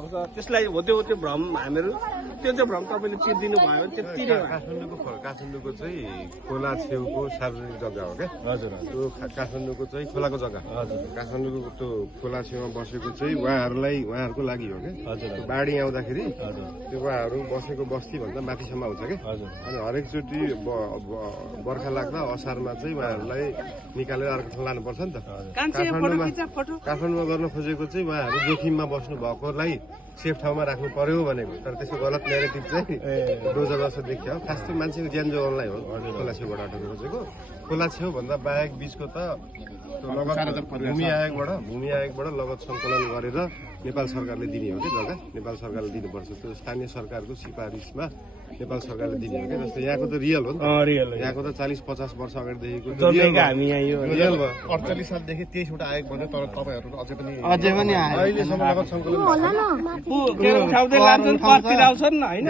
भएको छ त्यसलाई हो त्यो भ्रम हामीहरू त्यो चाहिँ भ्रम तपाईँले चिर्दिनु भयो भने त्यति नै काठमाडौँको चाहिँ खोला छेउको सार्वजनिक जग्गा हो क्या हजुर त्यो काठमाडौँको चाहिँ खोलाको जग्गा हजुर काठमाडौँको त्यो खोला छेउमा बसेको चाहिँ उहाँहरूको लागि हो क्या हजुर बाढी आउँदाखेरि हजुर त्यो उहाँहरू बसेको बस्ती भन्दा माथिसम्म आउँछ क्या हजुर अनि हरेकचोटि बर्खा लाग्दा असारमा चाहिँ उहाँहरूलाई निकालेर अर्को ठाउँ लानुपर्छ नि त काठमाडौँमा गर्न खोजेको चाहिँ उहाँहरू जोखिममा बस्नु भएकोलाई सेफ ठाउँमा राख्नु पर्यो भनेको तर त्यसको गलत नेगेटिभ चाहिँ डोजर जस्तो देखियो खास त्यो मान्छेको ज्यान जोगाउनलाई हो खोला छेउबाट हटाउनु खोजेको खोला छेउ भन्दा बाहेक बिचको त भूमि आयोगबाट लगत सङ्कलन गरेर नेपाल सरकारले दिने हो कि जग्गा नेपाल सरकारले दिनुपर्छ त्यो स्थानीय सरकारको सिफारिसमा नेपाल सरकारले दिने हो कि जस्तो यहाँको त रियल हो नि यहाँको त 40-50 वर्ष अगाडिदेखिको हामी रियल भयो 48 सालदेखि 23वटा आयोग भन्यो तर तपाईँहरू अझै पनि अहिलेसम्म लगत सङ्कलन उठाउँदै लान्छन् करतिर आउँछन् होइन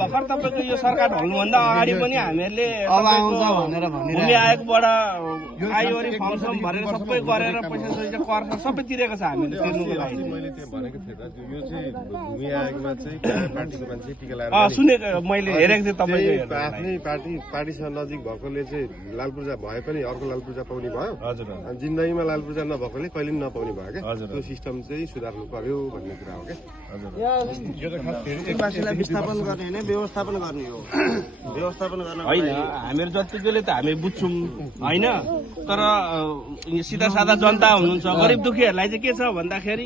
भर्खर तपाईँको यो सरकार ढल्नुभन्दा अगाडि पनि हामीहरूले भूमि आयोगबाट आयोरी फर्म भरेर सबै गरेर पैसा सैसा कर सबै तिरेको छ हामीले तिर्नुको लागि मैले त्यो भनेको थिएँ त यो चाहिँ भूमि आयोगमा चाहिँ पार्टीको मान्छे टिका लगाएर सुनेको मैले हेरेको थिएँ तपाईँको आफ्नै पार्टीसँग नजिक भएकोले चाहिँ लाल पूर्जा भए पनि अर्को लाल पूर्जा पाउने भयो हजुर अनि जिन्दगीमा लाल पूर्जा नभएकोले कहिले पनि नपाउने भयो क्या त्यो सिस्टम चाहिँ सुधार्नु पर्यो भन्ने कुरा हो क्या विस्थापन गर्ने होइन व्यवस्थापन गर्ने हो व्यवस्थापन गर्न होइन हामीहरू जतिकोले त हामी बुझ्छौँ होइन तर सिधा साधा जनता हुनुहुन्छ गरिब दुखीहरूलाई चाहिँ के छ भन्दाखेरि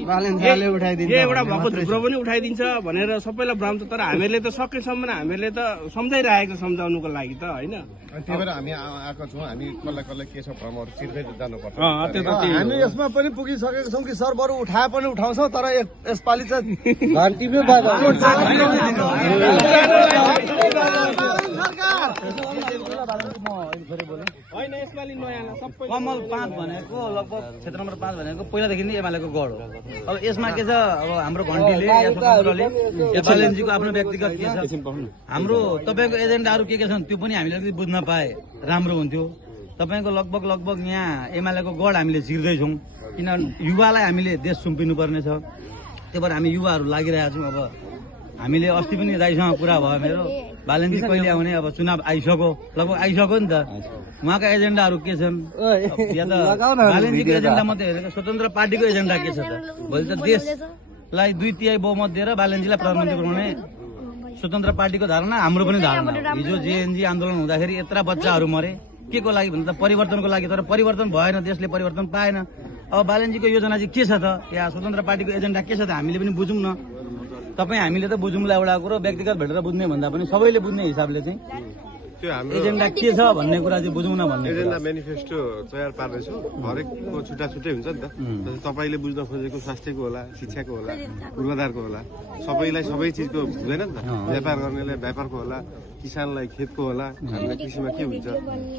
एउटा भएको झुक्रो पनि उठाइदिन्छ भनेर सबैलाई भ्रम छ तर हामीहरूले त सकेसम्म हामीहरूले त सम्झाइरहेको सम्झाउनुको लागि त होइन त्यही भएर हामी आएको छौँ हामी कसलाई के छ भ्रमहरू चिर्दै जानुपर्छ हामी यसमा पनि पुगिसकेको छौँ कि सर बरु उठाए पनि उठाउँछौँ तर यसपालि चाहिँ कमल 5 भनेको लगभग क्षेत्र नम्बर 5 भनेको पहिलादेखि नै एमालेको गढ हो अब यसमा के छ अब हाम्रो घन्टीले या स्वतन्त्रले या बालेन्जीको आफ्नो व्यक्तिगत के छ हाम्रो तपाईँको एजेन्डाहरू के छन् त्यो पनि हामीले अलिकति बुझ्न पाए राम्रो हुन्थ्यो तपाईँको लगभग यहाँ एमालेको गढ हामीले छिर्दैछौँ किनभने युवालाई हामीले देश सुम्पिनु पर्ने छ त्यही भएर हामी युवाहरू लागिरहेका छौँ अब हामीले अस्ति पनि दाइसँग कुरा भयो मेरो बालेन्जी कहिले आउने अब चुनाव आइसक्यो लगभग आइसक्यो नि त उहाँका एजेन्डाहरू के छन् या त बालेन्जीको एजेन्डा मात्रै हेरेको स्वतन्त्र पार्टीको एजेन्डा के छ त भोलि त देशलाई 2/3 बहुमत दिएर बालेन्जीलाई प्रधानमन्त्री बनाउने स्वतन्त्र पार्टीको धारणा हाम्रो पनि धारणा हिजो जेएनजी आन्दोलन हुँदाखेरि यत्रा बच्चाहरू मरे के को लागि भन्दा परिवर्तनको लागि तर परिवर्तन भएन देशले परिवर्तन पाएन अब बालेन्जीको योजना चाहिँ के छ त या स्वतन्त्र पार्टीको एजेन्डा के छ त हामीले पनि बुझौँ न तपाईँ हामीले त बुझौँला एउटा कुरो व्यक्तिगत भेटेर बुझ्ने भन्दा पनि सबैले बुझ्ने हिसाबले चाहिँ त्यो हाम्रो एजेन्डा के छ भन्ने कुरा चाहिँ बुझौँ न भन्ने एजेन्डा मेनिफेस्टो तयार पार्दैछौँ हरेकको छुट्टा छुट्टै हुन्छ नि त तपाईँले बुझ्न खोजेको स्वास्थ्यको होला शिक्षाको होला पूर्वाधारको होला सबैलाई सबै चिजको हुँदैन नि त व्यापार गर्नेलाई व्यापारको होला किसानलाई खेतको होला हामीलाई कृषिमा के हुन्छ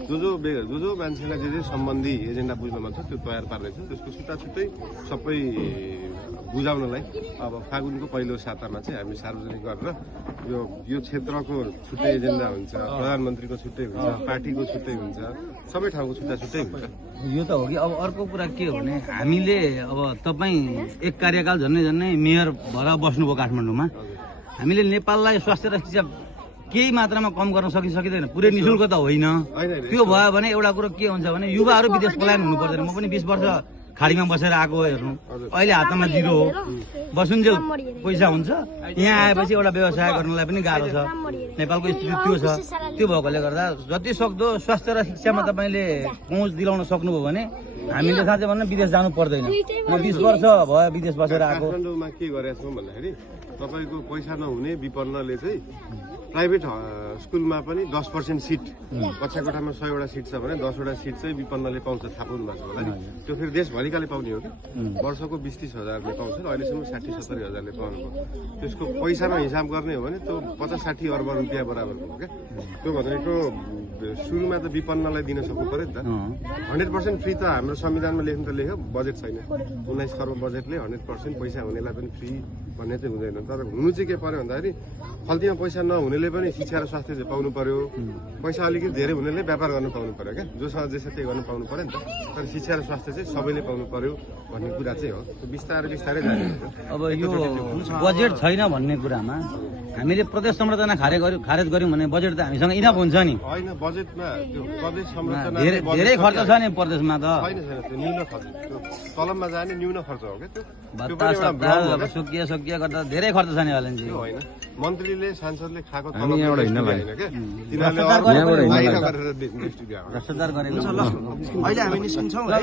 जो मान्छेलाई जे सम्बन्धी एजेन्डा बुझ्न मन छ त्यो तयार पार्दैछौँ त्यसको छुट्टा छुट्टै सबै बुझाउनलाई अब फागुनको पहिलो सातामा चाहिँ हामी सार्वजनिक गरेर यो क्षेत्रको छुट्टै एजेन्डा हुन्छ प्रधानमन्त्रीको छुट्टै हुन्छ पार्टीको छुट्टै हुन्छ सबै ठाउँको छुट्टा छुट्टै हुन्छ यो त हो कि अब अर्को कुरा के हो भने हामीले अब तपाईँ एक कार्यकाल झन्डै मेयर भएर बस्नुभयो काठमाडौँमा हामीले नेपाललाई स्वास्थ्य र शिक्षा केही मात्रामा कम गर्न सकिँदैन पुरै निशुल्क त होइन त्यो भयो भने एउटा कुरो के हुन्छ भने युवाहरू विदेश पलायन हुनु पर्दैन म पनि 20 वर्ष खाडीमा बसेर आएको हेर्नु अहिले हातमा 0 हो बसुन्जेल पैसा हुन्छ यहाँ आएपछि एउटा व्यवसाय गर्नलाई पनि गाह्रो छ नेपालको स्थिति त्यो छ त्यो भएकोले गर्दा जति सक्दो स्वास्थ्य र शिक्षामा तपाईँले पहुँच दिलाउन सक्नुभयो भने हामीले साँच्चै भन्नु विदेश जानु पर्दैन म 20 वर्ष भयो विदेश बसेर आएको काठमाडौँमा के गरेका छौँ भन्दाखेरि तपाईँको पैसा नहुने विपन्नले चाहिँ प्राइभेट स्कुलमा पनि 10% सिट कक्षा कोठामा 100वटा सिट छ भने 10वटा सिट चाहिँ विपन्नले पाउँछ थाहा पाउनु भएको छ होला नि त्यो फेरि देशभरिकाले पाउने हो कि वर्षको 20-30 हजारले पाउँछ अहिलेसम्म 60-70 हजारले पाउनु त्यसको पैसामा हिसाब गर्ने हो भने त्यो 50-60 अर्ब रुपियाँ बराबरको हो क्या त्यो भनेको सुरुमा त विपन्नलाई दिन सक्नु पर्यो नि त 100% फ्री त हाम्रो संविधानमा लेख्नु त लेख्यो बजेट छैन 19 खर्ब बजेटले 100% पैसा हुनेलाई पनि फ्री भन्ने चाहिँ हुँदैन तर हुनु चाहिँ के पर्यो भन्दाखेरि खल्तीमा पैसा नहुनेले पनि शिक्षा र स्वास्थ्य चाहिँ पाउनु पर्यो पैसा अलिकति धेरै हुनेले व्यापार गर्न पाउनु पर्यो क्या जोसँग जे छ त्यही गर्न पाउनु पर्यो नि त तर शिक्षा र स्वास्थ्य चाहिँ सबैले पाउनु पर्यो भन्ने कुरा चाहिँ हो बिस्तारै बिस्तारै जाने अब यो बजेट छैन भन्ने कुरामा हामीले प्रदेश संरचना खारेज गर्यौँ भने बजेट त हामीसँग इनफ हुन्छ नि होइन बजेटमा त्यो प्रदेश संरचना धेरै खर्च छ नि प्रदेशमा त छैन छैन त्यो न्यून खर्च त्यो कलममा जाने न्यून खर्च हो क्या त्यो भत्ता सत्ता अब सुकिया गर्दा धेरै खर्च छ नि हलेनजी त्यो होइन मन्त्रीले सांसदले खाएको तलब होइन क्या तिनीहरूले बाहिर गरेर भ्रष्टाचार गरेको ल अहिले हामी निस्किन्छौँ है